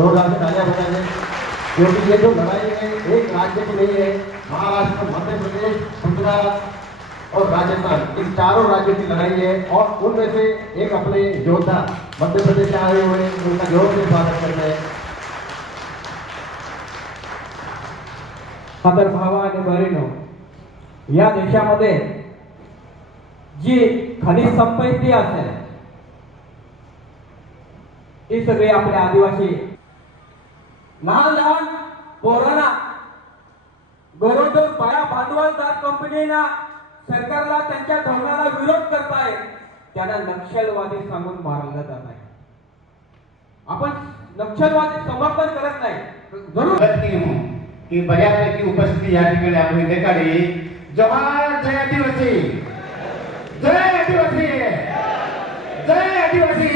जोरदार से तालियां बजाइए, क्योंकि ये जो लड़ाई है एक राज्य की नहीं है। महाराष्ट्र, मध्य प्रदेश, गुजरात और राजस्थान, इन चारों राज्यों की लड़ाई है और उनमें से एक अपने योद्धा मध्य प्रदेश से आए हुए हैं, उनका जोर से स्वागत करते हैं। फादर भावा आणि बहिणीनो, या देशामध्ये जी खनिज संपत्ती असेल ती सगळे आपले आदिवासी लहान लहान पोरांना गरोदर बाया भांडवलदार कंपनीना सरकारला त्यांच्या धोरणाला विरोध करताय, त्यांना नक्षलवादी सांगून मारलं जात आहे। आपण नक्षलवादी समर्थन करत नाही। जरूर की बऱ्यापैकी उपस्थिती या ठिकाणी आपण देखाडी। जवाहर जय आदिवासी, जय आदिवासी, जय आदिवासी,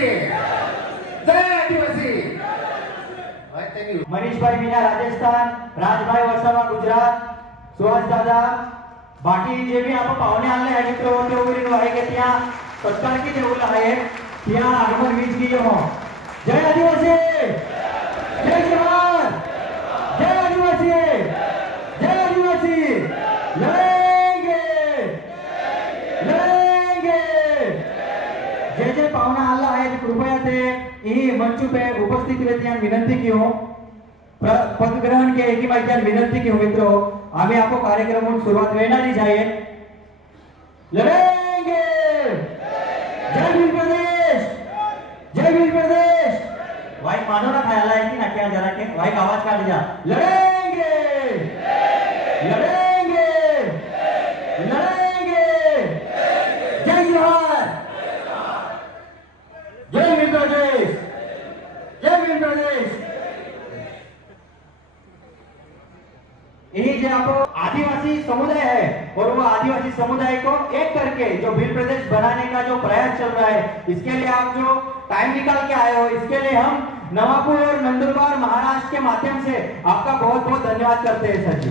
जय आदिवासी। मनीष भाई मीना राजस्थान, राजभाई वसावा गुजरात, सुहास दादा, बाकी जे भी आपण पाहुणे आणले आहे मित्र ते वगैरे आहे की त्या सत्कार की देऊल आहे त्या आगमन वीज की हो। जय आदिवासी, जय जवाहर, जय आदिवासी, जय आदिवासी। लढेंगे, लढेंगे। जे जे पाहुणे आला आहे कृपया ते ही मंच पे उपस्थित व्यक्तियां विनंती की हो पद ग्रहण के एक ही विनंती की हो मित्रों, आम्ही आपको कार्यक्रम शुरुआत वेणारी जाए। लढेंगे, जय भील प्रदेश, जय भील प्रदेश। भाई मानवरा खायला है कि ना क्या जरा के भाई आवाज काट जा। लड़ेंगे, लड़ेंगे, लड़ेंगे। जय जवाहर, जय भील प्रदेश, जय भील प्रदेश। यही जो आपको आदिवासी समुदाय है और वो आदिवासी समुदाय को एक करके जो भील प्रदेश बनाने का जो प्रयास चल रहा है, इसके लिए आप जो टाइम निकाल के आए हो, इसके लिए हम नवापुर और नंदुरबार महाराष्ट्र के माध्यम से आपका बहुत बहुत धन्यवाद करते हैं सर जी।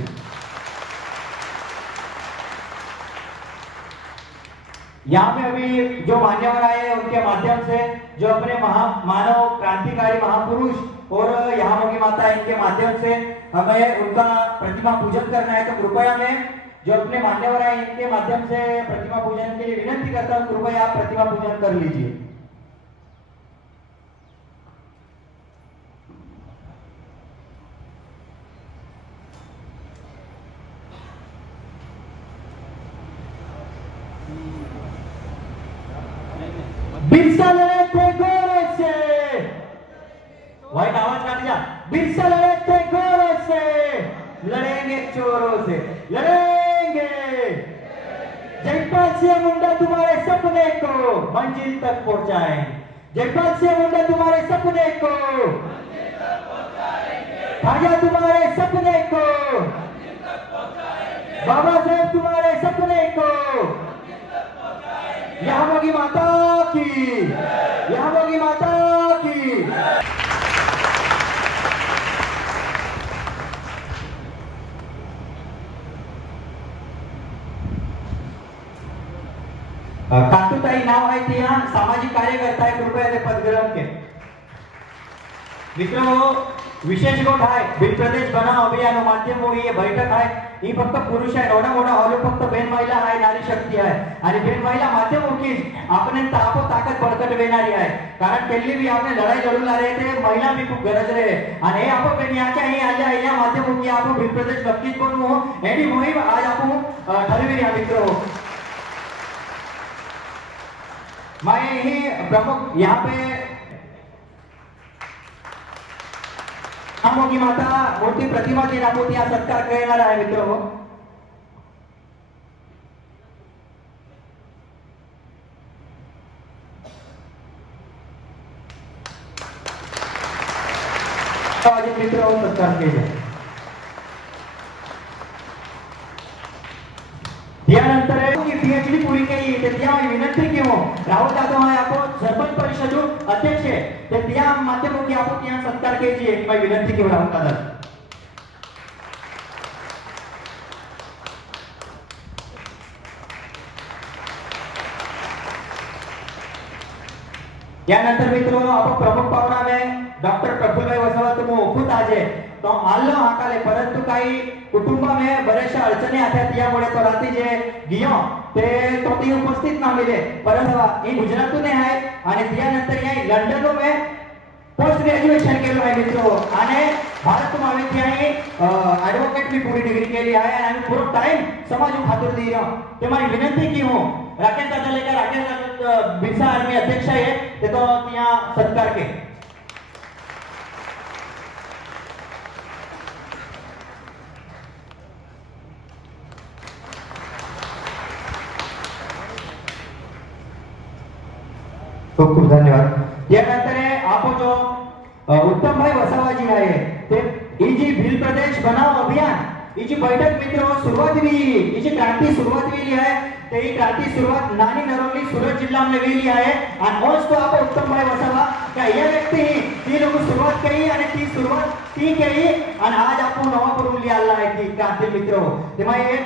यहाँ पे अभी जो मान्यवर आए उनके माध्यम से जो अपने मानव क्रांतिकारी महापुरुष और यहाँ की माता इनके माध्यम से हमें उनका प्रतिमा पूजन करना है, तो कृपया मैं जो अपने मान्यवर आए इनके माध्यम से प्रतिमा पूजन के लिए विनंती करता हूँ, कृपया आप प्रतिमा पूजन कर लीजिए। बिरसा लड़े थे गौरव से, वाइट आवाज काट जा। बिरसा लड़े थे गौरव से, लड़ेंगे चोरों से, लड़ेंगे। जयपाल सिंह मुंडा तुम्हारे सपने को मंजिल तक पहुंचाएंगे, जयपाल सिंह मुंडा तुम्हारे सपने को, खाजा तुम्हारे सपने को, बाबा साहेब तुम्हारे सपने को। यहाँ की माता की, यहाँ की माता की। कांतुताई नाव आहे ते यहाँ सामाजिक कार्यकर्ता है, कृपया ते पद ग्रहण के। मित्रों, विशेष गोष्ट आहे भील प्रदेश बनाव अभियान माध्यम होगी ये बैठक आहे, ही फक्त पुरुष आहे, एवढा मोठा हॉल फक्त बेन महिला आहे, नारी शक्ती आहे आणि बेन महिला माध्यम होगी आपण ताको ताकद बळकट वेणारी आहे, कारण पहली भी आपने लड़ाई लड़ू ला रहे थे, महिला भी खूप गरज रहे आणि हे आपण बेन याच्या ही आल्या या माध्यम होगी आपण भील प्रदेश नक्कीच बनवू एडी मोहीम आज आपण ठरविली आहे मित्रों। मैं ही प्रमुख यहाँ पे हम की माता मूर्ति प्रतिमा के नामों यहाँ सत्कार करने रहा है मित्रों। मित्रों सत्कार के त्यानंतर पीएचडी पूरी केली ते त्या विनंती की हो राहुल जाधव आहे आपण सरपंच परिषद अध्यक्ष आहे, ते त्या माध्यमातून आपण त्या सत्कार केली एक बाई विनंती की राहुल दादा। यानंतर मित्रों आपण प्रमुख पाहुणा में डॉक्टर प्रफुल्लभाई वसावा तुम ओखूत आजे तो आलो हाकाले परंतु काही कुटुंब में बरेचशा अडचणी आतात यामुळे तो रात्री जे गियो ते तो ती उपस्थित ना मिले परंतु ही गुजरातून आहे आणि त्यानंतर या लंडन में पोस्ट ग्रॅज्युएशन केलं आहे मित्रो आणि भारत में आम्ही ॲडव्होकेट मी पूरी डिग्री केली आहे आणि आम्ही पूरा टाइम समाज खातर दी रहा ते मारी विनंती की हूँ राकेश दादा लेकर राकेश दादा बिरसा आर्मी अध्यक्ष है ते तो तिया सत्कार के खूप खूप धन्यवाद त्यानंतर आपण जो उत्तमभाई वसावाजी आहे ते ही जी भिल प्रदेश बनाव अभियान ही जी बैठक मित्र सुरुवात हुई ही जी क्रांती सुरुवात हुई है ते ही क्रांती सुरुवात नानी नरवली सूरत जिल्हा में हुई है आणि आज तो आपण उत्तमभाई वसावा क्या या व्यक्ती ही ती लोक सुरुवात केली आणि ती सुरुवात ती केली आणि आज आपण नवा करून लिहायला आहे ती क्रांती मित्र तेव्हा हे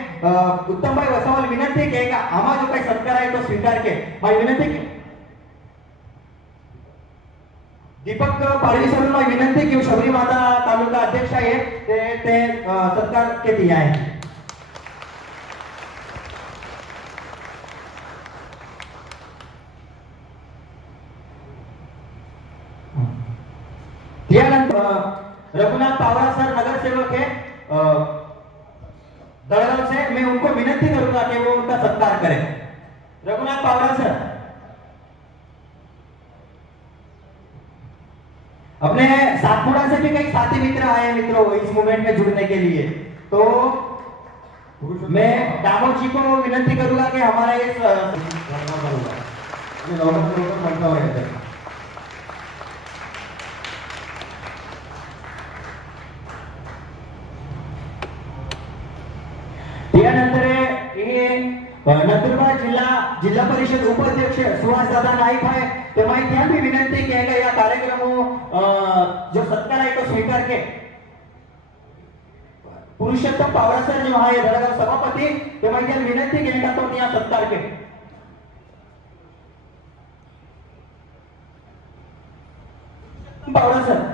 उत्तमभाई वसावाला विनंती के का आम्हा जो काही सत्कार आहे तो स्वीकार के माझी विनंती के दीपक पाडवी सर मैं विनंती की शबरी माता तालुका अध्यक्ष आहे ते सत्कार के दिया है त्यानंतर रघुनाथ पावरा सर नगर सेवक है दड़गांव से मैं उनको विनंती करूंगा कि वो उनका सत्कार करें रघुनाथ पावरा सर अपने सातपुड़ा से भी कई साथी मित्र आए मित्रों इस मूवमेंट में जुड़ने के लिए तो मैं दामोद जी को विनंती करूंगा कि हमारा इस त्यानंतर हे नंदुरबार जिल्हा परिषद उपाध्यक्ष सुहास दादा नाईक है तो मैं क्या भी विनंती किया या कार्यक्रम जो सत्कार है तो स्वीकार के पुरुषोत्तम पावरा सर जो है दड़गांव सभापति तो मैं क्या विनंती किया तो यहाँ सत्कार के पावरा सर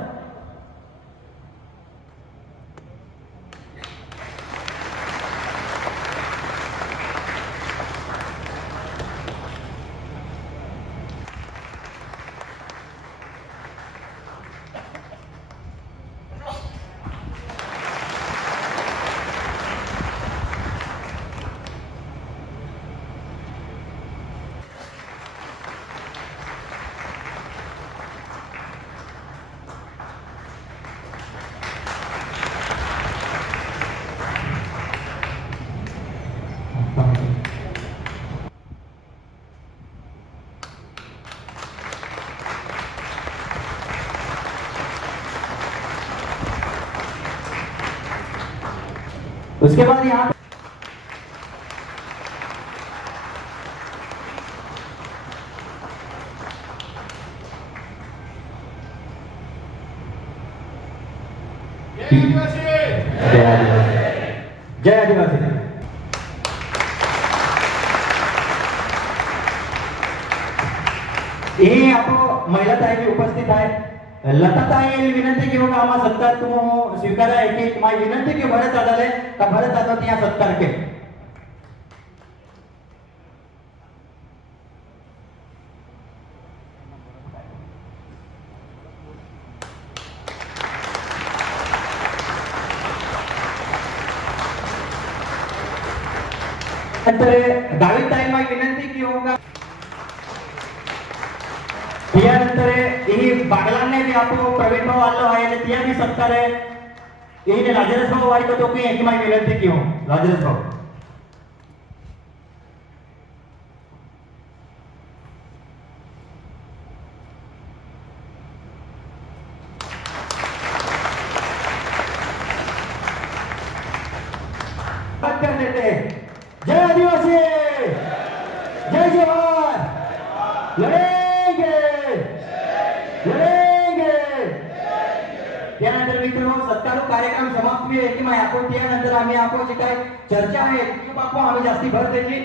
उसके बाद यहाँ जय आदिवासी यही आपको महिला ताई भी उपस्थित आहे लता ताई विनंती की होगा आम्हा सत्कार तुम स्वीकार आहे की माझी विनंती की भरत दादाले का भरत दादा यहाँ सत्कार के गावित ताई माझी विनंती की होगा त्यानंतर ही बागलांने भी आपको प्रवीण भाव आलो आहे त्या भी सत्कार है यही ने राजेश भाव आई तो की एक माई विनंती की हो राजेश भाव बात कर देते जय आदिवासी जय जवान लड़ेंगे त्यानंतर मित्रांनो सत्कारू कार्यक्रम समाप्त हुए की मैं आपण त्यानंतर आम्ही आपण जी काय चर्चा आहे ती बापू आम्ही जास्ती भर द्यायची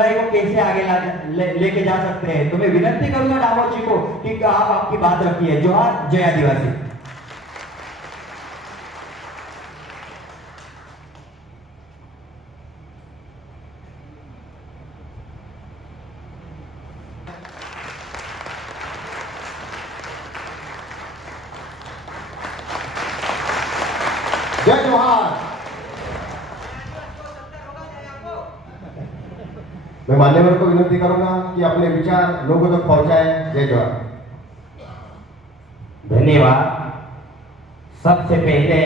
लड़ाई को कैसे आगे लेके जा सकते हैं। तो मैं विनती करूंगा डामोर जी को कि आप आपकी बात रखिए। जोहार, जय आदिवासी। जय जोहार। मैं मान्यवर को विनती करूंगा कि अपने विचार लोगों तक पहुंचाए। जय जोहार। धन्यवाद। सबसे पहले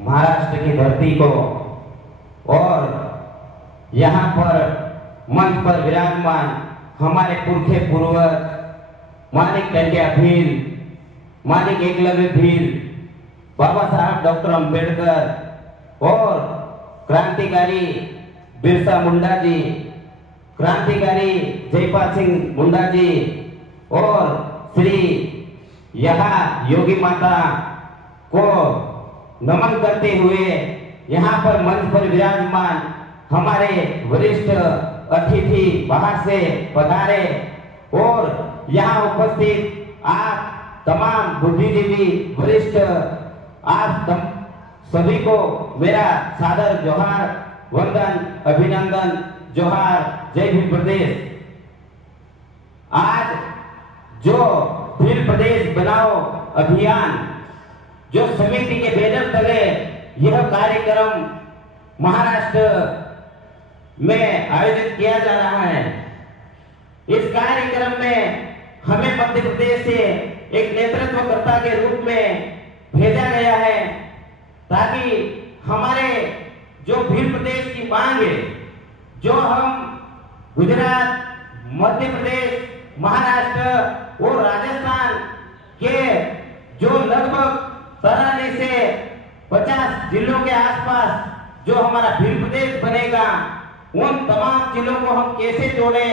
महाराष्ट्र की धरती को और यहाँ पर मंच पर विराजमान हमारे पुरखे पूर्वज मानिक टंड्या भील, मानिक एकलव्य भील, बाबा साहब डॉक्टर अंबेडकर और क्रांतिकारी बिरसा मुंडा जी, क्रांतिकारी जयपाल सिंह मुंडा जी और श्री यहाँ योगी माता को नमन करते हुए यहाँ पर मंच पर विराजमान हमारे वरिष्ठ अतिथि बाहर से पधारे और यहाँ उपस्थित आप तमाम बुद्धिजीवी वरिष्ठ आप सभी को मेरा सादर जोहार, वंदन, अभिनंदन, जोहार, जय भील प्रदेश। आज जो भील प्रदेश बनाओ अभियान जो समिति के बैनर तले यह कार्यक्रम महाराष्ट्र में आयोजित किया जा रहा है, इस कार्यक्रम में हमें मध्य प्रदेश से एक नेतृत्वकर्ता के रूप में भेजा गया है ताकि हमारे जो भील प्रदेश की मांग है, जो हम गुजरात, मध्य प्रदेश, महाराष्ट्र और राजस्थान के जो लगभग 13 से 50 जिलों के आसपास जो हमारा भील प्रदेश बनेगा, उन तमाम जिलों को हम कैसे जोड़ें,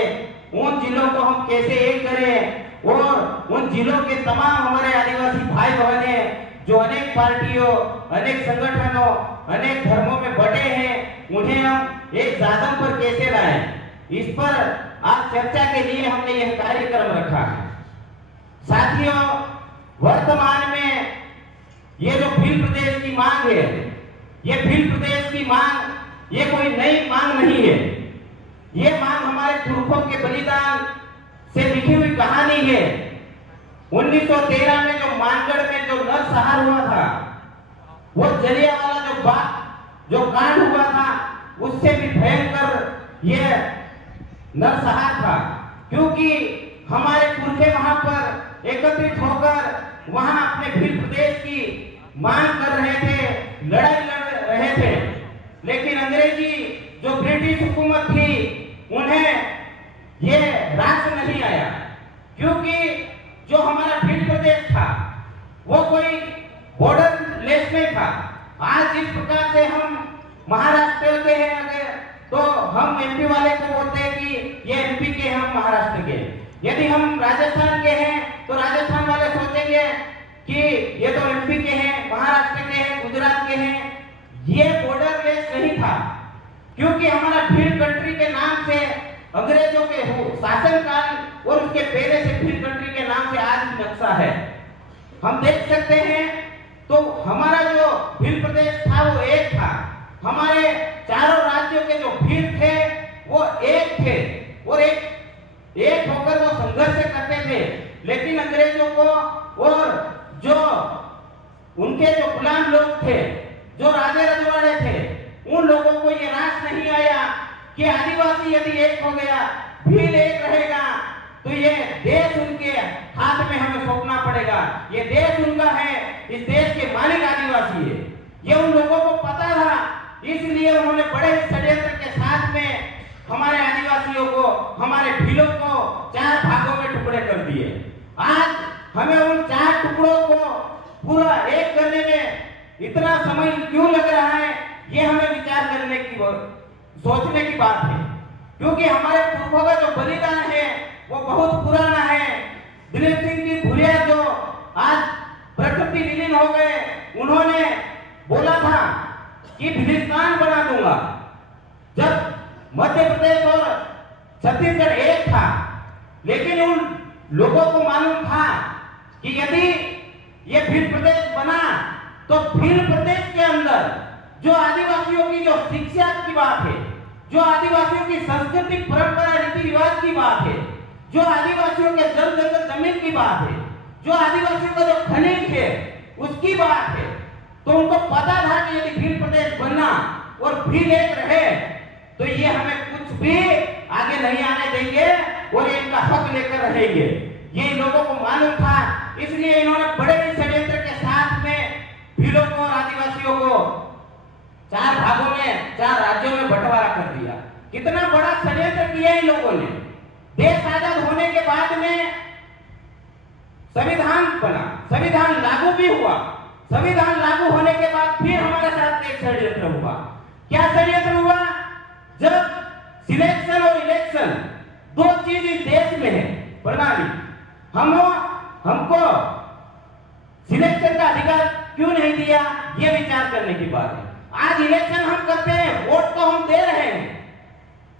उन जिलों को हम कैसे एक करें और उन जिलों के तमाम हमारे आदिवासी भाई बहनें जो अनेक पार्टियों, अनेक संगठनों, अनेक धर्मों में बटे हैं, उन्हें हम एक साधन पर कैसे लाएं, इस पर आज चर्चा के लिए हमने यह कार्यक्रम रखा है। साथियों, वर्तमान में ये जो भील प्रदेश की मांग है, ये भील प्रदेश की मांग ये कोई नई मांग नहीं है। ये मांग हमारे पुरखों के बलिदान से लिखी हुई कहानी है। 1913 में जो मानगढ़ में जो नरसंहार हुआ था, वो जलियांवाला जो कांड हुआ था, उससे भी भयंकर ये नरसंहार था, क्योंकि हमारे पुरखे वहां पर एकत्रित होकर वहां अपने भील प्रदेश की मांग कर रहे थे, लड़ाई लड़ रहे थे। लेकिन अंग्रेजी जो ब्रिटिश हुकूमत थी, उन्हें ये रास नहीं आया, क्योंकि जो हमारा भील प्रदेश था वो कोई बॉर्डर लेस नहीं था। आज जिस प्रकार से हम महाराष्ट्र के हैं अगर, तो हम एमपी वाले को बोलते हैं कि ये एमपी के हैं, हम महाराष्ट्र के। यदि हम राजस्थान के हैं तो राजस्थान वाले सोचेंगे कि ये तो एमपी के हैं, महाराष्ट्र के हैं, गुजरात के हैं। ये बॉर्डर लेस नहीं था, क्योंकि हमारा भील कंट्री के नाम से अंग्रेजों के शासनकाल और उसके पहले से भील कंट्री के नाम से आज भी नक्शा है। हम देख सकते हैं तो हमारा जो भील प्रदेश था वो एक था। हमारे चारों राज्यों के जो भील थे वो एक थे और एक होकर वो संघर्ष करते थे। लेकिन अंग्रेजों को और जो उनके जो गुलाम लोग थे, जो राजे रजवाड़े थे, उन लोगों को ये रास नहीं आया कि आदिवासी यदि एक हो गया, भील एक रहेगा, तो ये देश उनके हाथ में हमें सौंपना पड़ेगा। ये देश उनका है, इस देश के मालिक आदिवासी है। ये उन लोगों को पता था, इसलिए उन्होंने बड़े षड्यंत्र के साथ में हमारे आदिवासियों को, हमारे भीलों को 4 भागों में टुकड़े कर दिए। आज हमें उन 4 टुकड़ों को पूरा एक करने में इतना समय क्यों लग रहा है, ये हमें विचार करने की, सोचने की बात है। क्योंकि हमारे पुरखों का जो बलिदान है वो बहुत पुराना है। दिलीप सिंह जी भुलिया जो आज प्रकृति विलीन हो गए, उन्होंने बोला था कि भिलिस्तान बना दूंगा। जब मध्य प्रदेश और छत्तीसगढ़ एक था, लेकिन उन लोगों को मालूम था कि यदि ये भील प्रदेश बना तो भील प्रदेश के अंदर जो आदिवासियों की जो शिक्षा की बात है, जो आदिवासियों की सांस्कृतिक परंपरा रीति रिवाज की बात है, जो आदिवासियों के जल जंगल जमीन की बात है, जो आदिवासियों का जो खनिज है उसकी बात है, तो उनको पता था कि यदि भील प्रदेश बनना और भील एक रहे तो ये हमें कुछ भी आगे नहीं आने देंगे और ये इनका हक लेकर रहेंगे। ये लोगों को मालूम था, इसलिए इन्होंने बड़े ही षड्यंत्र के साथ में भीलों को और आदिवासियों को 4 भागों में 4 राज्यों में बंटवारा कर दिया। कितना बड़ा षड्यंत्र किया इन लोगों ने। देश आजाद होने के बाद में संविधान बना, संविधान लागू भी हुआ। संविधान लागू होने के बाद फिर हमारे साथ एक षड्यंत्र हुआ। क्या षड्यंत्र हुआ? जब सिलेक्शन और इलेक्शन 2 चीज इस देश में है प्रणाली, हमको सिलेक्शन का अधिकार क्यों नहीं दिया, ये विचार करने की बात है। आज इलेक्शन हम करते हैं, वोट तो हम दे रहे हैं,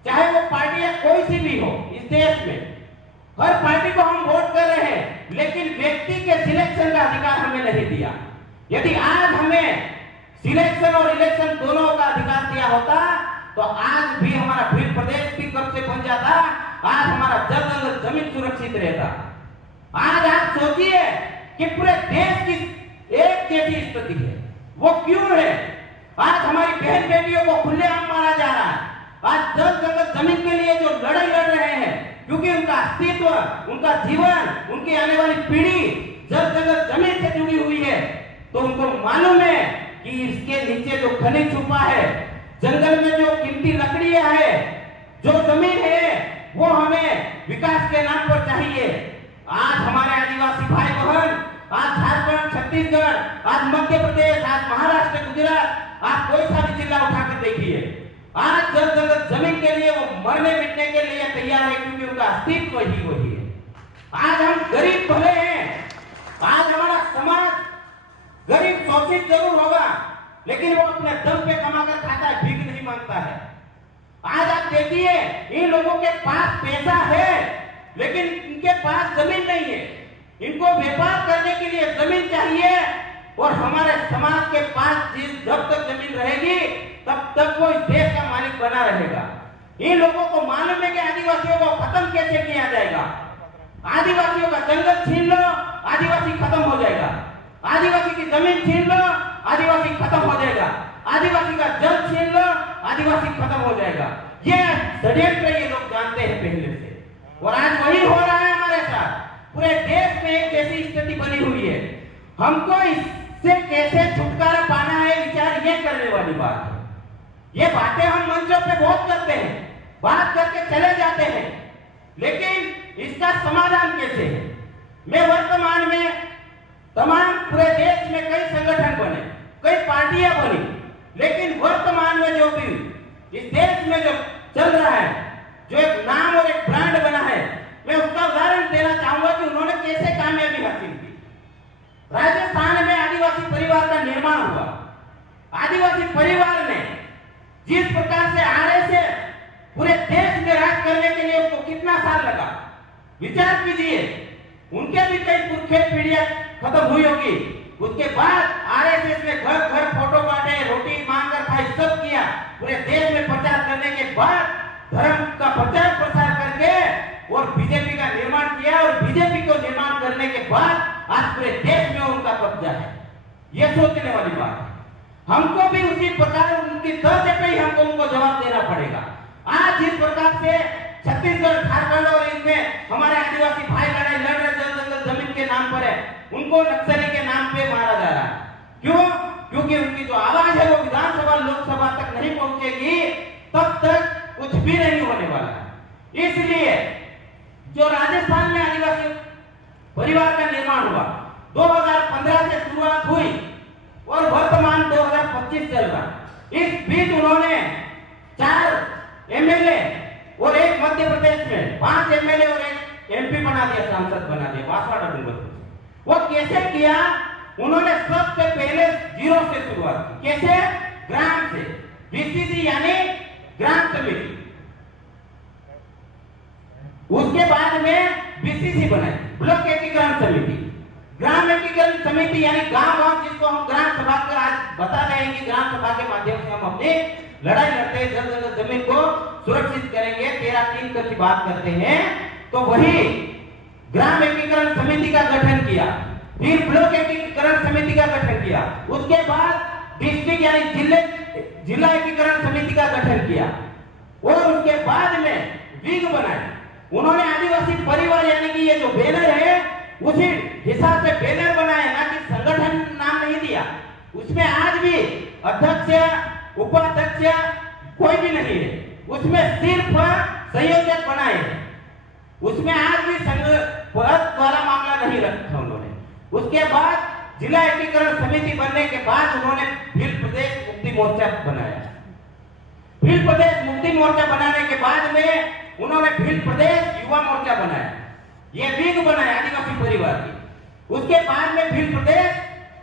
चाहे वो पार्टी या कोई सी भी हो इस देश में, हर पार्टी को हम वोट कर रहे हैं, लेकिन व्यक्ति के सिलेक्शन का अधिकार हमें नहीं दिया। यदि आज हमें सिलेक्शन और इलेक्शन दोनों का अधिकार दिया होता तो आज भी हमारा भील प्रदेश भी कब से बन जाता, आज हमारा जल जंगल जमीन सुरक्षित रहता। आज आप सोचिए कि पूरे देश की एक जैसी स्थिति है, वो क्यों है? आज हमारी बहन बेटियों को खुलेआम मारा जा रहा है। आज जल जंगल जमीन के लिए जो लड़ाई लड़ रहे हैं, क्योंकि उनका अस्तित्व, उनका जीवन, उनकी आने वाली पीढ़ी जल जंगल जमीन से जुड़ी हुई है, तो उनको मालूम है कि इसके नीचे जो खनिज छुपा है, जंगल में जो कीमती लकड़ियां है, जो जमीन है, वो हमें विकास के नाम पर चाहिए। आज हमारे आदिवासी भाई बहन, आज झारखंड, छत्तीसगढ़, आज मध्य प्रदेश, आज महाराष्ट्र, गुजरात, आप कोई सा भी जिला उठाकर देखिए, आज जल जंगल जमीन के लिए वो मरने मिटने के लिए तैयार है, क्योंकि उनका अस्तित्व ही वही है। आज हम गरीब भले हैं, आज हमारा समाज गरीब शोषित जरूर होगा, लेकिन वो अपने दम पे कमाकर खाता है, भीख नहीं मांगता है। आज आप देखिए, इन लोगों के पास पैसा है, लेकिन इनके पास जमीन नहीं है। इनको व्यापार करने के लिए जमीन चाहिए, और हमारे समाज के पास जब तक जमीन रहेगी तब तक वो इस देश का मालिक बना रहेगा। इन लोगों को मालूम है कि आदिवासियों को खत्म कैसे किया जाएगा। आदिवासियों का जंगल छीन लो, आदिवासी खत्म हो जाएगा। आदिवासी की जमीन छीन लो, आदिवासी खत्म हो जाएगा। आदिवासी का जल छीन लो, आदिवासी खत्म हो जाएगा। ये षड्यंत्र ये लोग जानते हैं पहले से, और आज वही हो रहा है हमारे साथ। पूरे देश में एक जैसी स्थिति बनी हुई है। हमको इससे कैसे छुटकारा पाना है, विचार ये करने वाली बात है। ये बातें हम मंचों पे बहुत करते हैं, बात करके चले जाते हैं, लेकिन इसका समाधान कैसे है? मैं वर्तमान में तमाम पूरे देश में कई संगठन बने, कई पार्टियां बनी, लेकिन वर्तमान में जो भी इस देश में जो चल रहा है, जो एक नाम और एक ब्रांड बना है, मैं उसका उदाहरण देना चाहूंगा कि उन्होंने कैसे कामयाबी हासिल की। राजस्थान में आदिवासी परिवार का निर्माण हुआ। आदिवासी परिवार ने जिस प्रकार से आरे से पूरे देश में राज करने के लिए उसको कितना साल लगा, विचार कीजिए। उनके भी कई पुरखे पीढ़ियां खत्म हुई होगी। उसके बाद आरएसएस में घर घर फोटो बांटे, रोटी मांगकर खाई, सब किया। पूरे देश में प्रचार करने के बाद धर्म का प्रचार प्रसार करके और बीजेपी का निर्माण किया, और बीजेपी को निर्माण करने के बाद आज पूरे देश में उनका कब्जा है। यह सोचने वाली बात है। हमको भी उसी प्रकार उनकी दर्जे पे ही हमको उनको जवाब देना पड़ेगा। आज जिस प्रकार से छत्तीसगढ़, झारखंड और इनमें हमारे आदिवासी भाई लड़ाई लड़ रहे जल जंगल जमीन के नाम पर है, उनको नक्सली के नाम पे मारा जा रहा है। क्यों? क्योंकि उनकी जो आवाज है वो विधानसभा लोकसभा तक नहीं पहुंचेगी, तब तक कुछ भी नहीं होने वाला है। इसलिए जो राजस्थान में आदिवासी परिवार का निर्माण हुआ, 2015 से शुरुआत हुई और वर्तमान 2025 चल रहा। इस बीच उन्होंने 4 एमएलए और एक मध्य प्रदेश में 5 एमएलए और एक एमपी बना दिया, सांसद बना दिया बांसवाड़ा डूंगरपुर। वो कैसे किया? उन्होंने सबसे पहले 0 से शुरुआत की। कैसे? ग्राम से, बीसीसी यानी ग्राम समिति। बीसीसी बनाई, ब्लॉक एकीकरण समिति। ग्राम एकीकरण समिति यानी गांव जिसको हम ग्राम सभा का आज बता रहे हैं कि ग्राम सभा के माध्यम से हम अपनी लड़ाई लड़ते हैं, जल जमीन को सुरक्षित करेंगे, 13(3) की बात करते हैं। तो वही ग्राम एकीकरण समिति का गठन किया, फिर ब्लॉक एकीकरण समिति का गठन किया, उसके बाद डिस्ट्रिक्ट यानी जिला एकीकरण समिति का गठन किया और उसके बाद में विंग बनाई। उन्होंने आदिवासी परिवार यानी कि ये जो बैनर है उसी हिसाब से बैनर बनाए, ना कि संगठन नाम नहीं दिया। उसमें आज भी अध्यक्ष उपाध्यक्ष कोई भी नहीं है, उसमें सिर्फ संयोजक बनाए हैं। उसमें आज भी संघ पद वाला मामला नहीं रखा उन्होंने। उसके बाद जिला एकीकरण समिति बनने के बाद उन्होंने भील प्रदेश मुक्ति मोर्चा बनाया। भील प्रदेश मुक्ति मोर्चा बनाने के बाद में उन्होंने भील प्रदेश युवा मोर्चा बनाया, ये विंग बनाया आदिवासी परिवार की। उसके बाद में भील प्रदेश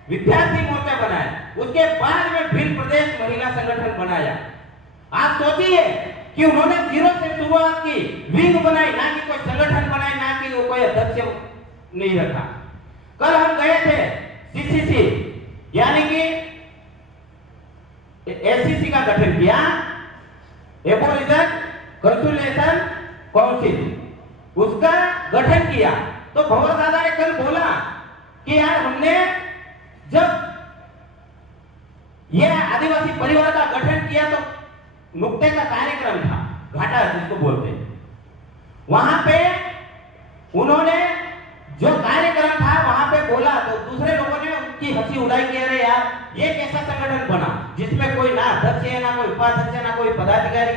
विद्यार्थी मोर्चा बनाया, उसके बाद में भील प्रदेश महिला संगठन बनाया। आप सोचिए कि उन्होंने जीरो से शुरुआत की, विंग बनाई, ना कि कोई संगठन बनाए, ना कि कोई अध्यक्ष नहीं रखा। कल हम गए थे सीसीसी यानी कि एससीसी का गठन किया, एबोरिजन कंसुलेशन काउंसिल, उसका गठन किया। तो भंवर दादा ने कल बोला कि यार हमने जब यह आदिवासी परिवार का गठन किया तो नुक्ते का कार्यक्रम था, घाटा जिसको बोलते हैं, वहां पे उन्होंने जो कार्यक्रम था वहां पे बोला तो दूसरे लोगों ने उनकी हंसी उड़ाई कि अरे यार ये कैसा संगठन बना जिसमें कोई ना अध्यक्ष है, ना कोई उपाध्यक्ष है, ना कोई पदाधिकारी।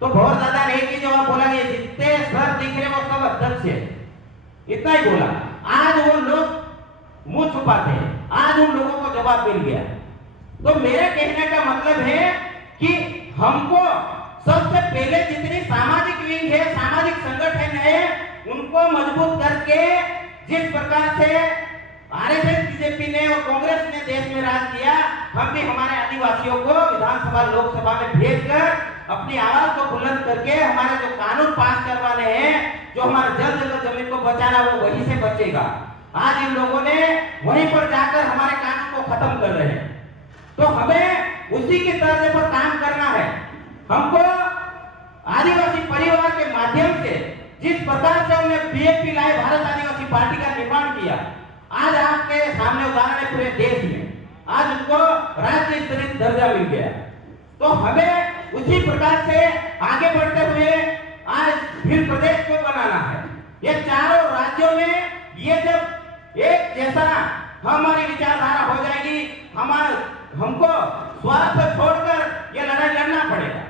तो भंवर दादा ने एक ही जवाब बोला कि जितने सर दिख रहे वो सब अध्यक्ष है, इतना ही बोला। आज वो लोग मुंह छुपाते हैं, आज उन लोगों को जवाब मिल गया। तो मेरे कहने का मतलब है कि हमको सबसे पहले जितनी सामाजिक विंग है, सामाजिक संगठन है, उनको मजबूत करके जिस प्रकार से आरएसएस, बीजेपी ने और कांग्रेस ने देश में राज किया, हम भी हमारे आदिवासियों को विधानसभा लोकसभा में भेजकर अपनी आवाज को बुलंद करके हमारे जो कानून पास करवाने हैं, जो हमारे जल जगह जमीन को बचाना वो वहीं से बचेगा। आज इन लोगों ने वहीं पर जाकर हमारे कानून को खत्म कर रहे हैं। तो हमें उसी के तर्ज पर काम करना है। हमको आदिवासी परिवार के माध्यम से जिस प्रकार से हमने बीएपी लाए, भारत आदिवासी पार्टी का निर्माण किया, आज आपके सामने उदाहरण है पूरे देश में, आज उसको राज्य स्तरीय दर्जा मिल गया। तो हमें उसी प्रकार से आगे बढ़ते हुए आज भील प्रदेश को बनाना है। ये चारों राज्यों में ये जब एक जैसा हमारी विचारधारा हो जाएगी, हमको स्वार्थ छोड़कर ये लड़ाई लड़ना पड़ेगा।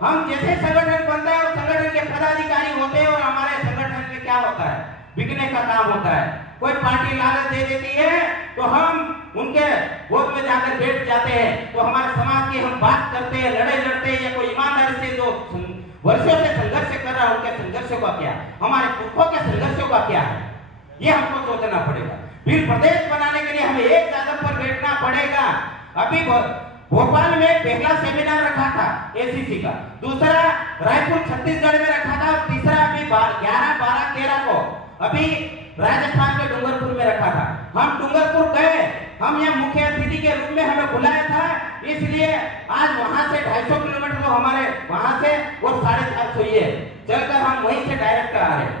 हम जैसे संगठन बनता है, संगठन के पदाधिकारी होते हैं और हमारे संगठन में क्या होता है, बिकने का काम होता है। कोई पार्टी लालच दे देती है तो हम उनके गोद में जाकर बैठ जाते हैं। तो हमारे समाज की हम बात करते हैं, लड़ाई लड़ते हैं, या कोई ईमानदारी से जो वर्षों से संघर्ष कर रहा है उनके संघर्षों का क्या, हमारे पुरखों के संघर्षों का क्या है, ये हमको सोचना पड़ेगा। भील प्रदेश बनाने के लिए हमें एक कदम पर बैठना पड़ेगा। अभी भोपाल में पहला सेमिनार रखा था एसीसी का, दूसरा रायपुर छत्तीसगढ़ में रखा था, और तीसरा अभी 11, 12, 13 को अभी राजस्थान के डूंगरपुर में रखा था। हम डूंगरपुर गए, हम यहाँ मुख्य अतिथि के रूप में हमें बुलाया था, इसलिए आज वहां से 250 किलोमीटर तो हमारे वहां से और 450 ही है, चलकर हम वहीं से डायरेक्ट आ रहे हैं।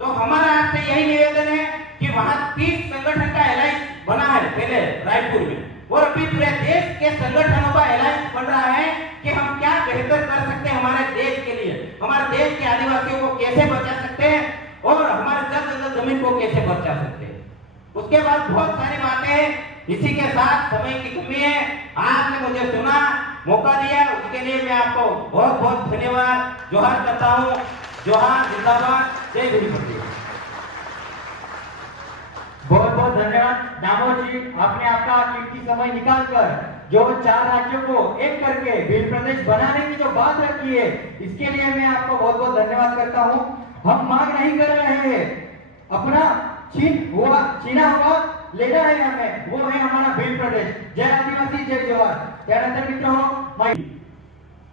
तो हमारा आपसे यही निवेदन है कि वहां 30 संगठन का एलायंस बना है पहले रायपुर में, और अभी पूरे देश के संगठनों का एलायंस बन रहा है कि हम क्या बेहतर कर सकते हैं हमारे देश के लिए, हमारे देश के आदिवासियों को कैसे बचा सकते हैं और हमारे जल जमीन को कैसे बचा सकते हैं। उसके बाद बहुत सारी बातें, इसी के साथ समय की कमी है, आपने मुझे सुना, मौका दिया, उसके लिए मैं आपको बहुत बहुत धन्यवाद जोहार करता हूँ। जोहार, जिंदाबाद, जय भील प्रदेश। बहुत बहुत धन्यवाद दामोद जी, आपने आपका कीमती समय निकालकर जो 4 राज्यों को एक करके भील प्रदेश बनाने की जो बात रखी है, इसके लिए मैं आपको बहुत बहुत धन्यवाद करता हूँ। हम मांग नहीं कर रहे हैं, अपना छीना हुआ लेना है हमें, वो है हमारा भील प्रदेश। जय आदिवासी, जय जवाहर। त्यानंतर मित्रांनो,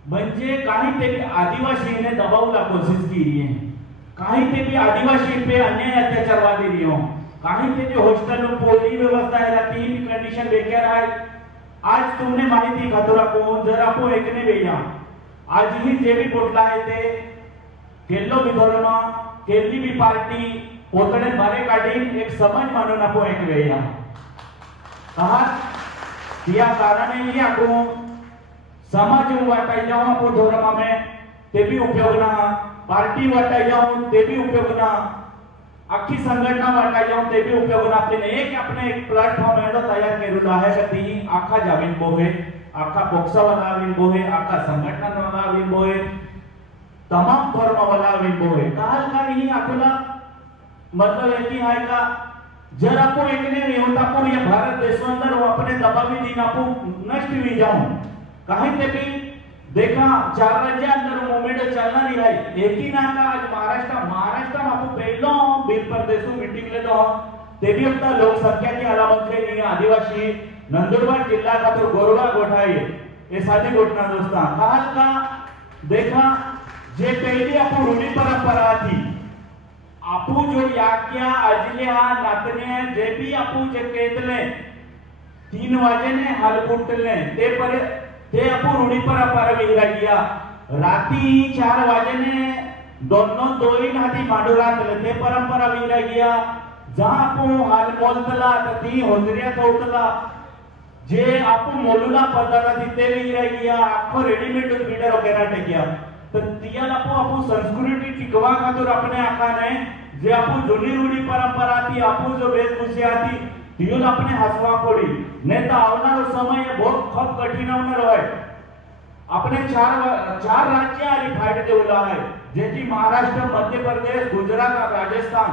म्हणजे काहीतरी आदिवासीने दबावला कोशिश केली आहे काही ते बी आदिवासी पे अन्याय अत्याचार वादी रही हो काही ते जो हॉस्टल पोली व्यवस्था है रहती भी कंडीशन बेकार है आज तुमने माहिती खातोरा को जर आपो एकने वेया आज ही जे भी पोटला है ते केल्लो भी धर्म केल्ली भी पार्टी पोतडे बारे काढी एक समाज मानून आपो एक वेया कहा या कारणे ही आपो समाज वाटाई जाऊं आपो धर्म में ते भी उपयोग ना पार्टी वाटाई जाऊं ते भी उपयोग ना आखी संघटना वाटाई जाऊं ते भी उपयोग ना आपने एक प्लॅटफॉर्म एवढा तयार केलेला आहे का ती आखा जावीन बोहे आखा पक्षावाला विन बोहे आखा संघटनावाला विन बोहे तमाम धर्मावाला विन बोहे काल का नहीं आपला मतलब है कि है का जर आपको एकने नहीं होता आपको ये भारत देश अंदर वो अपने दबावी दिन आपको नष्ट हुई जाऊं कहीं ते भी देखा 4 राज्य अंदर मूवमेंट चलना रही है एक ही ना का आज महाराष्ट्र में आपको पहलो बिल प्रदेशों मीटिंग ले दो ते भी अपना लोकसंख्या की अलामत है ये आदिवासी नंदुरबार जिला का तो गोरवा गोठा है ये सारी घटना दोस्ता काल का देखा जे पहली आपको रूढ़ी परंपरा थी आपू जो याक्या अजल्या नातने जे भी आपू जे केतले 3 वाजे ने हालकुटले ते आपू रूढ़ी परंपरा विहरा गया राती 4 वाजे ने दोनों दोई हाथी माडुरात ते परंपरा विहरा गया जहां आपू हाल मोलतला ती होजरिया थोटला जे आपू मोलुला पदाला ते विहरा गया आखो रेडीमेड बीडर वगैरह टेकिया तर तियाला आपू संस्कृती टिकवा खातर अपने आकाने जे आपू जुनी रूढी परंपरा थी आपू जो वेशभूषा थी तियोल अपने हसवा पड़ी नहीं तो आवनारो समय बहुत खूब कठिन होणार है अपने चार राज्य आली फाइट देवला है जेची महाराष्ट्र मध्य प्रदेश गुजरात और राजस्थान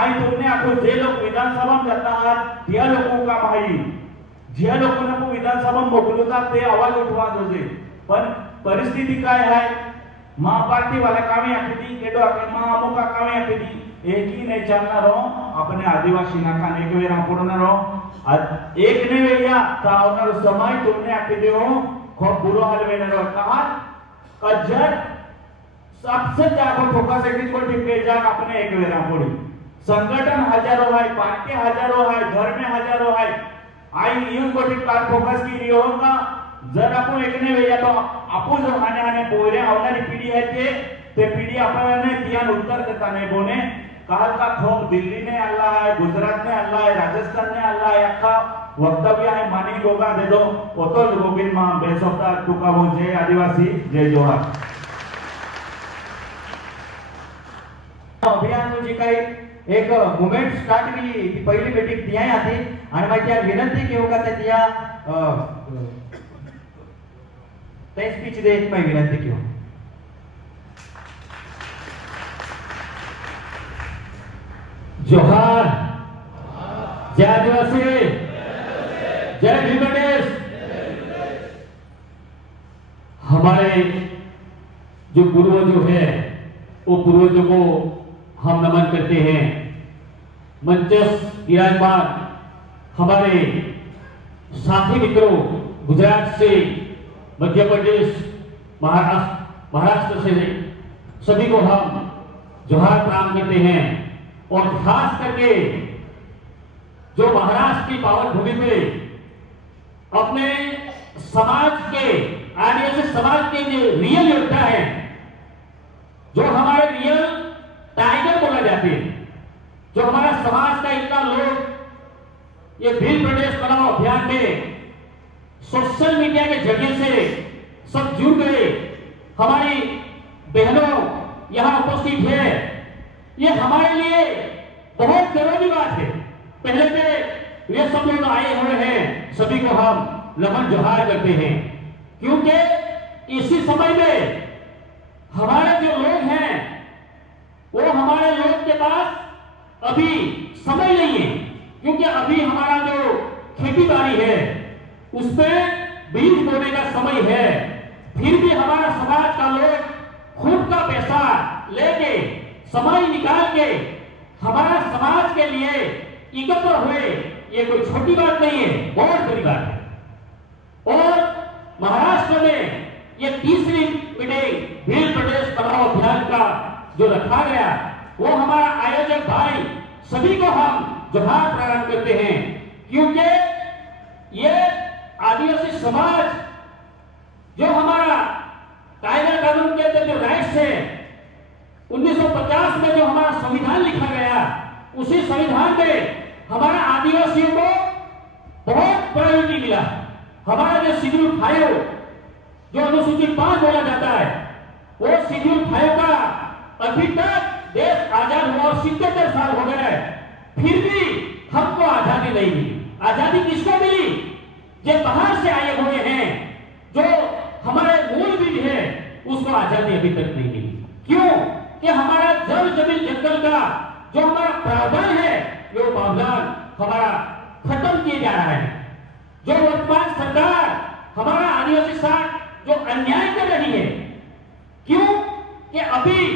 आई तुमने आपको जे लोग विधानसभा में जाता है त्या लोगों का माही जे लोगों को विधानसभा में मोकलता ते आवाज उठवा दोजे पण परिस्थिति काय है महापार्टी वाला कामे आखी केडो आखी महामुखा कामे आखी एक ही नहीं चलना रहो अपने आदिवासी नाका एक वेरा पड़ना रहो एक ने वेया तावनर समय तुमने आखी देओ खूब बुरो हाल वेने रहो कहा अजर सबसे ज्यादा फोकस एक को ठीक के जाग अपने एक वेरा पड़ी संगठन हजारों है पार्टी हजारों है घर में हजारों है आई यूं को ठीक कार फोकस की रही होगा जर आपण एकने वेया तो आपण जो आने पोरे आवनारी पीढ़ी है ते पीढ़ी आपने दियान उत्तर देता नहीं बोने काल का खूब दिल्ली ने अल्लाह है गुजरात ने अल्लाह है राजस्थान ने अल्लाह है अखा वक्तव्य है मानी गोगा दे दो ओतो गोविंद मां बेसोता टुका वो जय आदिवासी जय जोहार अभियान जी काही एक मुवमेंट स्टार्ट केली ती पहिली मीटिंग तिया आती आणि माहिती आहे विनंती की होगा ते तिया ते स्पीच दे एक विनंती की जोहार जय आदिवासी जय भीम प्रदेश हमारे जो पूर्वजों हैं वो पूर्वजों को हम नमन करते हैं मंचस्थ विराजमान हमारे साथी मित्रों गुजरात से मध्य प्रदेश महाराष्ट्र से सभी को हम जोहार प्रणाम करते हैं और खास करके जो महाराष्ट्र की पावन भूमि पे अपने समाज के आदिवासी समाज के जो रियल योद्धा है जो हमारे रियल टाइगर बोला जाते हैं जो हमारा समाज का इतना लोग ये भील प्रदेश बनाओ अभियान में सोशल मीडिया के जरिए से सब जुड़ गए हमारी बहनों यहां उपस्थित है ये हमारे लिए बहुत जरूरी बात है पहले से ये सब लोग आए हुए हैं सभी को हम नमन जोहार करते हैं क्योंकि इसी समय में हमारे जो लोग हैं वो हमारे लोग के पास अभी समय नहीं है क्योंकि अभी हमारा जो खेती बाड़ी है उसमें बीज बोने का समय है फिर भी हमारा समाज का लोग खुद का पैसा लेके समय निकाल के हमारा समाज के लिए एकत्र हुए ये कोई छोटी बात नहीं है बहुत बड़ी बात है और महाराष्ट्र में ये तीसरी मीटिंग भील प्रदेश बनाओ अभियान का जो रखा गया, वो हमारा आयोजक भाई सभी को हम जोहार प्रदान करते हैं, क्योंकि ये आदिवासी समाज जो हमारा कायदा कानून के अंदर जो राइट्स है 1950 में जो हमारा संविधान लिखा गया, उसी संविधान में हमारा आदिवासियों को बहुत प्रायोरिटी मिला। हमारा जो शेड्यूल 5 जो अनुसूची 5 बोला जाता है, वो शेड्यूल 5 का अभी तक देश आजाद हुआ 77 साल हो गए, फिर भी हमको आजादी नहीं मिली। आजादी किसको मिली? जो बाहर से आए हुए हैं, जो हमारे मूल बीज है, उसको आजादी अभी तक नहीं मिली। क्यों? कि हमारा जल जमीन जंगल का जो हमारा प्रावधान है, वो प्रावधान हमारा खत्म किए जा रहा है। जो वर्तमान सरकार हमारा आदिवासी साथ जो अन्याय कर रही है, क्यों? कि अभी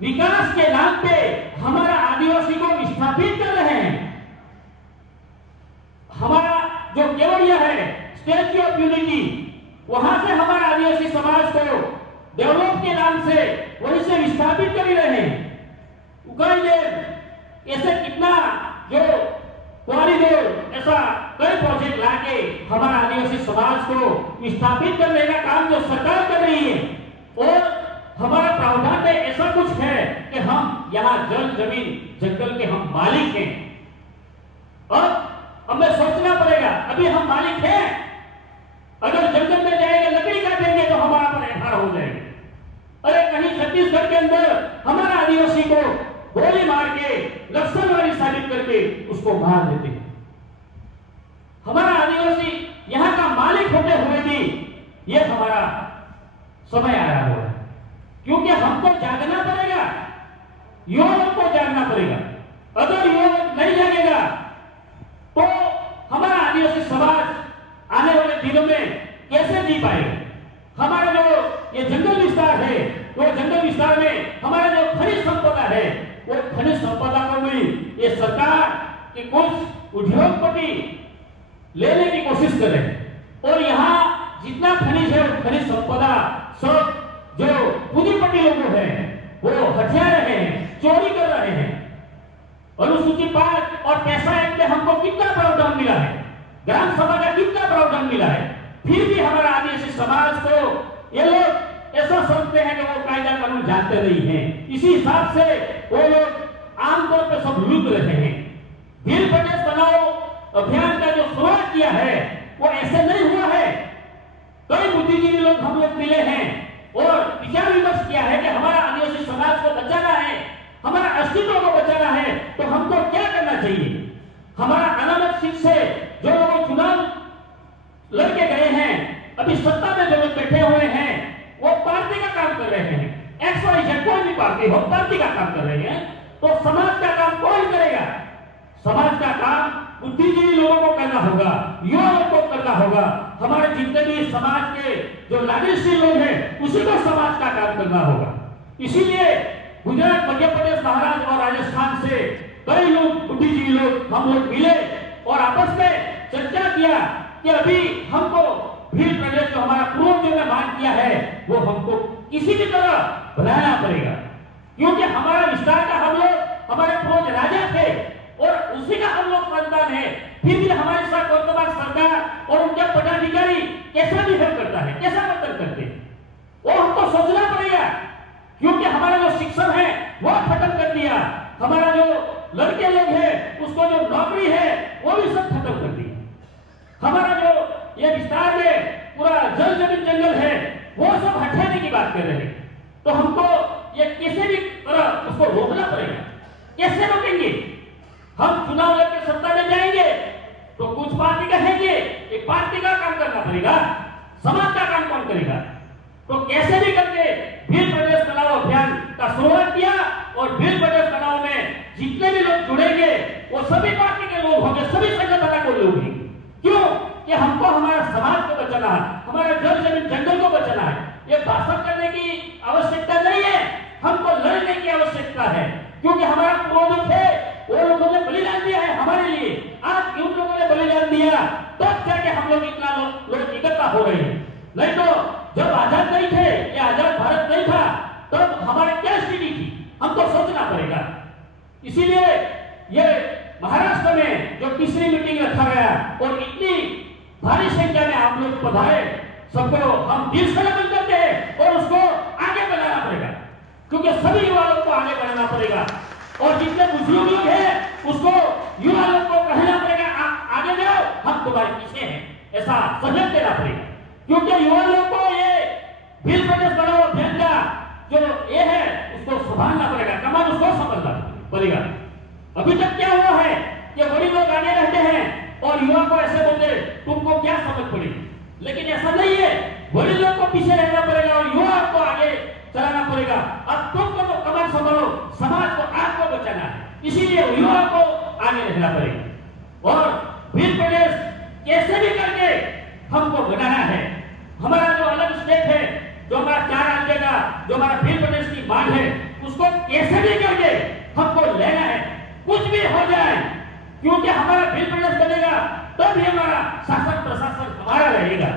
विकास के नाम पे हमारा आदिवासी को विस्थापित कर रहे हैं। हमारा जो केवड़िया है, स्टैच्यू ऑफ यूनिटी, वहां से हमारा आदिवासी समाज को डेवलप के नाम से वहीं से विस्थापित कर रहे हैं। ऐसे कितना जो कॉरिडोर, ऐसा कई प्रोजेक्ट लाके हमारा आदिवासी समाज को विस्थापित करने का काम जो सरकार कर रही है, और हमारा प्रावधान में ऐसा कुछ है कि हम यहाँ जल जमीन जंगल के हम मालिक हैं। अब हमें सोचना पड़ेगा, अभी हम मालिक हैं, अगर जंगल में जाएंगे लकड़ी काटेंगे तो हमारा पर एफआईआर हो जाएगी। अरे कहीं छत्तीसगढ़ के अंदर हमारा आदिवासी को गोली मार के नक्सलवादी साबित करके उसको मार देते हैं। हमारा आदिवासी यहाँ का मालिक होते हुए भी ये हमारा समय आ रहा है, क्योंकि हमको जागना पड़ेगा, युवाओं को जागना पड़ेगा। अगर युवा नहीं जागेगा तो हमारा आदिवासी समाज आने वाले दिनों में कैसे जी पाएगा। हमारा जो ये जंगल विस्तार है, वो जंगल विस्तार में हमारा जो खनिज संपदा है, वो खनिज संपदा को भी ये सरकार के कुछ उद्योगपति लेने की कोशिश कर रहे हैं, और यहाँ जितना खनिज है वो खनिज संपदा सब जो पूंजीपति लोग हैं वो हथिया रहे हैं, चोरी कर रहे हैं। अनुसूची 5 और पैसा एक्ट में हमको कितना प्रावधान मिला है, ग्राम सभा का कितना प्रावधान मिला है, फिर भी हमारा आदिवासी समाज को ये लोग ऐसा समझते हैं कि वो कायदा कानून जानते नहीं हैं। इसी हिसाब से वो लोग आमतौर पर सब लूट रहे हैं। भील प्रदेश बनाओ अभियान का जो शुरुआत किया है वो ऐसे नहीं हुआ है। कई बुद्धिजीवी लोग हम लोग मिले हैं और विचार विमर्श किया है कि हमारा आदिवासी समाज को बचाना है, हमारा अस्तित्व को बचाना है, तो हमको क्या करना चाहिए। हमारा अनामत सीट से जो लोग चुनाव लड़के गए हैं, अभी सत्ता में जो लोग बैठे हुए हैं, वो पार्टी का काम कर रहे हैं। XYZ कोई भी पार्टी हो, पार्टी का काम कर रहे हैं, तो समाज का काम कौन करेगा। समाज का काम बुद्धिजीवी लोगों को करना होगा, युवाओं को करना होगा। हमारे जितने भी समाज के जो नागरिक लोग हैं, उसी को समाज का काम करना होगा। इसीलिए गुजरात, मध्य प्रदेश, महाराष्ट्र और राजस्थान से कई लोग बुद्धिजीवी लोग हम लोग मिले और आपस में चर्चा किया कि अभी हमको भील प्रदेश जो हमारा पूर्वजों ने मांग किया है, वो हमको किसी भी तरह बनाना पड़ेगा, क्योंकि हमारा विस्तार का हम लोग, हमारे पूर्वज राजा थे और उसी का हम लोग संतान है। फिर भी हमारे साथ वर्तमान सरकार और उनके पदाधिकारी कैसा बिहेव करता है, कैसा वर्तन करते हैं, वो हमको सोचना पड़ेगा। क्योंकि हमारा जो शिक्षण है वो खत्म कर दिया, हमारा जो लड़के लोग हैं उसको जो नौकरी है वो भी सब खत्म कर दिया। हमारा जो ये विस्तार में पूरा जल जमीन जंगल है वो सब हटाने की बात कर रहे हैं, तो हमको ये किसी भी तरह उसको रोकना पड़ेगा। कैसे रोकेंगे? हम चुनाव लड़के सत्ता में जाएंगे तो कुछ पार्टी कहेंगे, एक पार्टी का काम करना पड़ेगा, समाज का काम कौन करेगा। तो कैसे भी करके भील प्रदेश बनाओ अभियान का शुरुआत किया, और भील प्रदेश बनाओ में जितने भी लोग जुड़ेंगे वो सभी पार्टी के लोग होंगे, सभी संगठन के लोग होंगे। क्यों? कि हमको हमारा समाज को बचाना है, हमारे जल जमीन जंगल को बचाना है। ये भाषण करने की आवश्यकता नहीं है, हमको लड़ने की आवश्यकता है, क्योंकि हमारा पूर्वज थे, वो लोगों ने बलिदान दिया है हमारे लिए। आज उन लोगों ने बलिदान दिया, तब जाके हम लोग इतना लोग इकट्ठा हो इसीलिए ये महाराष्ट्र में जो तीसरी मीटिंग रखा गया और इतनी भारी संख्या में आप लोग पधारे, सबको हम दिल से नमन करते हैं और उसको आगे बढ़ाना पड़ेगा, क्योंकि सभी युवा लोग को आगे बढ़ाना पड़ेगा और जितने बुजुर्ग लोग हैं उसको युवा लोग को कहना पड़ेगा आप आगे जाओ, हम तुम्हारे पीछे हैं, ऐसा सहयोग देना पड़ेगा। क्योंकि युवा लोग को ये भील प्रदेश बनाओ अभियान का जो ये है उसको संभालना पड़ेगा, कमान उसको संभालना पड़ेगा। अभी तक क्या हुआ है कि बड़ी लोग आगे रहते हैं और युवा को ऐसे बोलते तुमको क्या समझ पड़ी, लेकिन ऐसा नहीं है, बड़े लोग को पीछे रहना पड़ेगा और युवा को आगे चलाना पड़ेगा। अब तुमको तो कमान संभालो, समाज को आपको बचाना है, इसीलिए युवा को आगे रहना पड़ेगा। और भील प्रदेश कैसे भी करके हमको बनाना है। हमारा जो अलग स्टेट है, जो हमारा 4 राज्य का जो हमारा भील प्रदेश की मांग है, उसको कैसे भी करके हमको लेना है, कुछ भी हो जाए, क्योंकि हमारा भील प्रदेश बनेगा तब ही हमारा शासन प्रशासन हमारा रहेगा,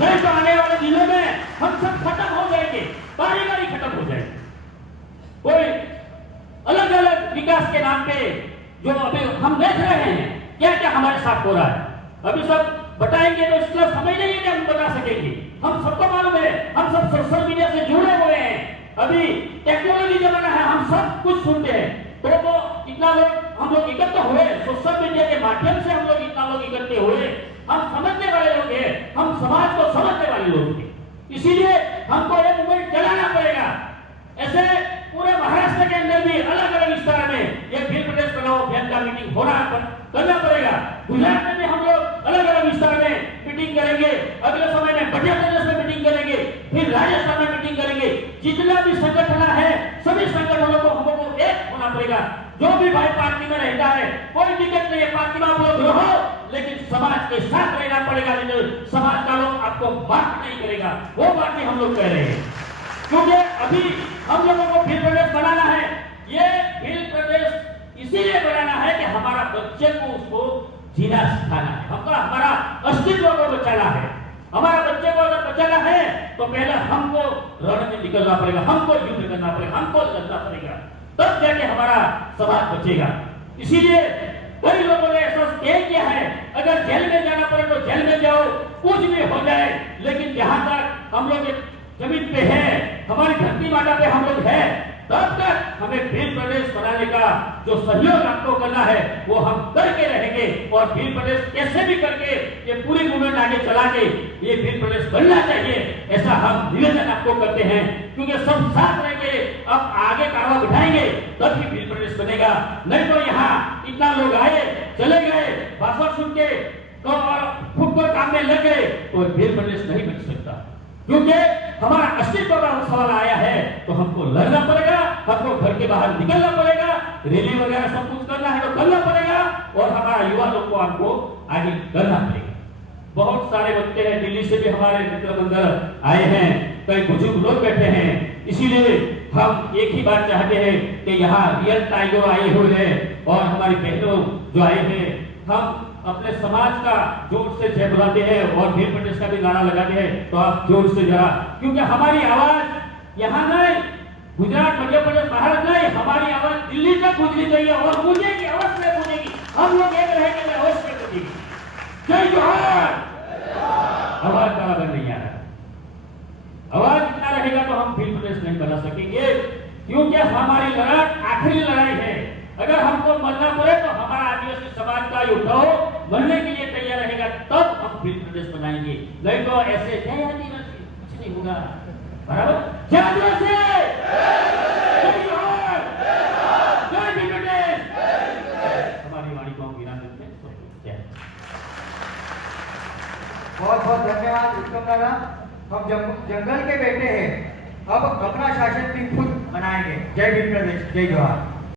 नहीं तो आने वाले दिनों में हम सब खत्म हो जाएंगे, बारी खत्म हो जाएगी। कोई अलग अलग विकास के नाम पे जो अभी हम देख रहे हैं क्या क्या हमारे साथ हो रहा है, अभी सब बताएंगे तो इसका समय नहीं है कि हम बता सकेंगे। हम सबको मालूम है, हम सब सोशल मीडिया से जुड़े हुए हैं, अभी टेक्नोलॉजी जमाना है, हम सब कुछ सुनते हैं। तो इतना लोग हम लोग इकट्ठे हुए सोशल मीडिया के माध्यम से, हम लोग इतना लोग इकट्ठे हुए, हम समझने वाले लोग हैं, हम समाज को समझने वाले लोग हैं, इसीलिए हमको ये मूवमेंट चलाना पड़ेगा। ऐसे पूरे महाराष्ट्र के अंदर भी अलग अलग विस्तार में ये भील प्रदेश बनाओ अभियान का मीटिंग करना पड़ेगा। गुजरात में भी हम लोग अलग अलग विस्तार में मीटिंग करेंगे, अगले समय में मध्य प्रदेश में मीटिंग करेंगे, फिर राजस्थान में मीटिंग करेंगे। जितना भी संगठन है सभी संगठनों को हमको एक होना पड़ेगा। जो भी भाई पार्टी में रहता है कोई दिक्कत नहीं है, पार्टी में आप लोग रहो, लेकिन समाज के साथ रहना पड़ेगा, नहीं समाज का लोग आपको बात नहीं करेगा, वो बात भी हम लोग कह रहे हैं। क्योंकि अभी हम लोगों को भील प्रदेश बनाना है, ये भील प्रदेश इसीलिए बनाना है कि हमारा बच्चे को उसको जीना सिखाना है, हमको हमारा अस्तित्व को बचाना है। हमारा बच्चे को अगर बचाना है तो पहले हमको रण में निकलना पड़ेगा, हमको युद्ध करना पड़ेगा, हमको लड़ना पड़ेगा, तब जाके हमारा समाज बचेगा। इसीलिए कई लोगों ने ऐसा किया है, अगर जेल में जाना पड़े तो जेल में जाओ, कुछ भी हो जाए, लेकिन जहां तक हम लोग जमीन पे है, हमारी धरती माता पे हम लोग है, तब तक हमें भील प्रदेश बनाने का जो सहयोग आपको करना है वो हम करके रहेंगे। और भील प्रदेश कैसे भी करके ये पूरी मूवमेंट आगे चला के ये भील प्रदेश बनना चाहिए, ऐसा हम निवेदन आपको करते हैं। क्योंकि सब साथ रहेंगे, अब आगे कारवा बिठाएंगे तब ही भील प्रदेश बनेगा, नहीं तो यहाँ इतना लोग आए चले गए, भाषण सुन के तो खुद को काम में लग गए तो भील प्रदेश नहीं बन सकता। क्योंकि हमारा अस्तित्व का सवाल आया है तो हमको लड़ना पड़ेगा, हमको घर के बाहर निकलना पड़ेगा, रैली वगैरह सब कुछ करना है तो करना पड़ेगा, और हमारा युवा लोग को हमको आगे करना पड़ेगा। बहुत सारे बच्चे हैं, दिल्ली से भी हमारे मित्र मंडल आए हैं, कई बुजुर्ग लोग बैठे हैं, इसीलिए हम एक ही बात चाहते हैं कि यहाँ रियल टाइगर आए हुए हैं और हमारी बहनों जो आए हैं, हम अपने समाज का जोर से जय बुलाते हैं और भील प्रदेश का भी नारा लगाते हैं। तो आप जोर से जरा, क्योंकि हमारी आवाज यहाँ नहीं, गुजरात मध्य प्रदेश महाराष्ट्र नहीं, हमारी आवाज दिल्ली तक गूंजनी चाहिए और गूंजेगी, अवश्य गूंजेगी। हम लोग एक रहेंगे, अवश्य गूंजेगी। जय जोहार। आवाज बराबर नहीं आ रहा, आवाज इतना रहेगा तो हम भील प्रदेश नहीं बना सकेंगे, क्योंकि हमारी लड़ाई आखिरी लड़ाई है। अगर हमको मरना पड़े तो हमारा आदिवासी समाज का उठाओ मरने के लिए तैयार रहेगा, तब हम भील प्रदेश बनाएंगे, नहीं तो ऐसे जय आदिवासी कुछ नहीं होगा। बराबर, जय आदिवासी, जय जोहार, जय भील प्रदेश। हमारी वाणी को हम विराम देते हैं। बहुत बहुत धन्यवाद उत्तम दादा। हम जंगल के बेटे हैं, अब अपना शासन भी खुद बनाएंगे। जय भील प्रदेश, जय जोहार।